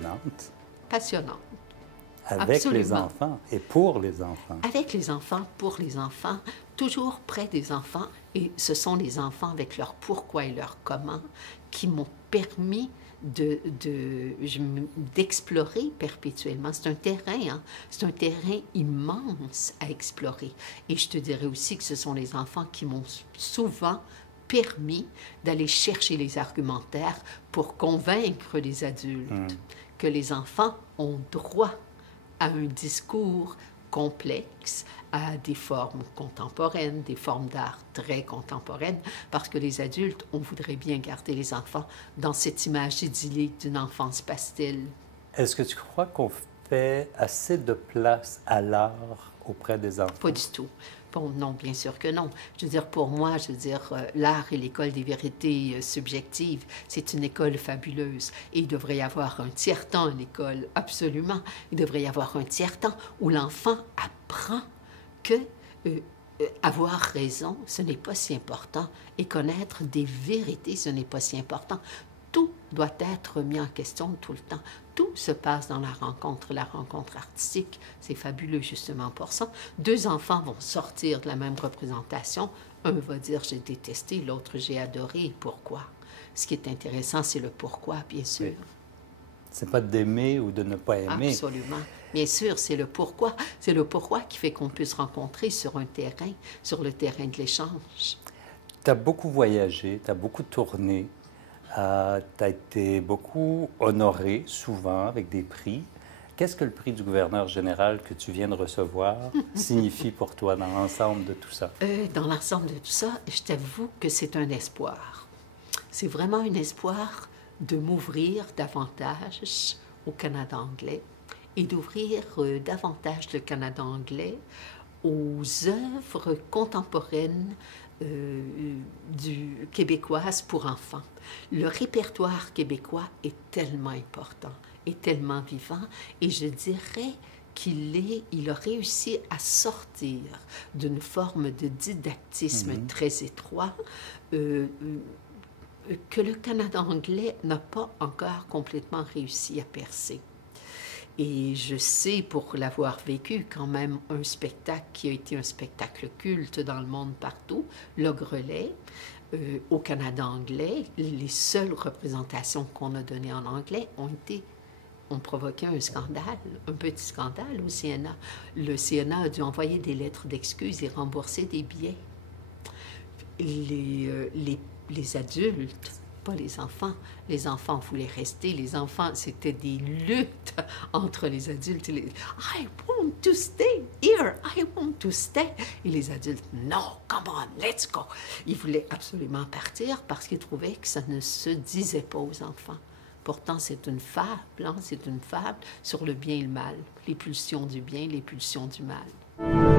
passionnante. Passionnante. Avec Absolument. les enfants et pour les enfants. Avec les enfants, pour les enfants, toujours près des enfants. Et ce sont les enfants avec leur pourquoi et leur comment qui m'ont permis d'explorer perpétuellement. C'est un terrain, hein? C'est un terrain immense à explorer. Et je te dirais aussi que ce sont les enfants qui m'ont souvent permis d'aller chercher les argumentaires pour convaincre les adultes que les enfants ont droit à un discours complexe, à des formes contemporaines, des formes d'art très contemporaines, parce que les adultes, on voudrait bien garder les enfants dans cette image idyllique d'une enfance pastel. Est-ce que tu crois qu'on fait assez de place à l'art auprès des enfants? Pas du tout. Bon, non, bien sûr que non. Je veux dire, pour moi, l'art et l'école des vérités subjectives, c'est une école fabuleuse. Et il devrait y avoir un tiers-temps à l'école, absolument. Il devrait y avoir un tiers-temps où l'enfant apprend que avoir raison, ce n'est pas si important. Et connaître des vérités, ce n'est pas si important. Tout doit être mis en question tout le temps. Tout se passe dans la rencontre artistique. C'est fabuleux justement pour ça. Deux enfants vont sortir de la même représentation. Un va dire « j'ai détesté », l'autre « j'ai adoré ». Pourquoi? Ce qui est intéressant, c'est le pourquoi, bien sûr. Oui. C'est pas d'aimer ou de ne pas aimer. Absolument. Bien sûr, c'est le pourquoi. C'est le pourquoi qui fait qu'on peut se rencontrer sur un terrain, sur le terrain de l'échange. Tu as beaucoup voyagé, tu as beaucoup tourné. Tu as été beaucoup honoré, souvent, avec des prix. Qu'est-ce que le prix du gouverneur général que tu viens de recevoir signifie pour toi dans l'ensemble de tout ça? Dans l'ensemble de tout ça, je t'avoue que c'est un espoir. C'est vraiment un espoir de m'ouvrir davantage au Canada anglais et d'ouvrir davantage le Canada anglais aux œuvres contemporaines québécoises pour enfants. Le répertoire québécois est tellement important, est tellement vivant, et je dirais qu'il a réussi à sortir d'une forme de didactisme très étroit que le Canada anglais n'a pas encore complètement réussi à percer. Et je sais, pour l'avoir vécu, quand même un spectacle qui a été un spectacle culte dans le monde partout, Le Grelet, au Canada anglais, les seules représentations qu'on a données en anglais ont provoqué un scandale, un petit scandale au CNA. Le CNA a dû envoyer des lettres d'excuses et rembourser des billets. Les adultes, pas les enfants voulaient rester, les enfants, c'était des luttes entre les adultes. I want to stay here, I want to stay. Et les adultes, no, come on, let's go. Ils voulaient absolument partir parce qu'ils trouvaient que ça ne se disait pas aux enfants. Pourtant, c'est une fable, hein? C'est une fable sur le bien et le mal, les pulsions du bien, les pulsions du mal.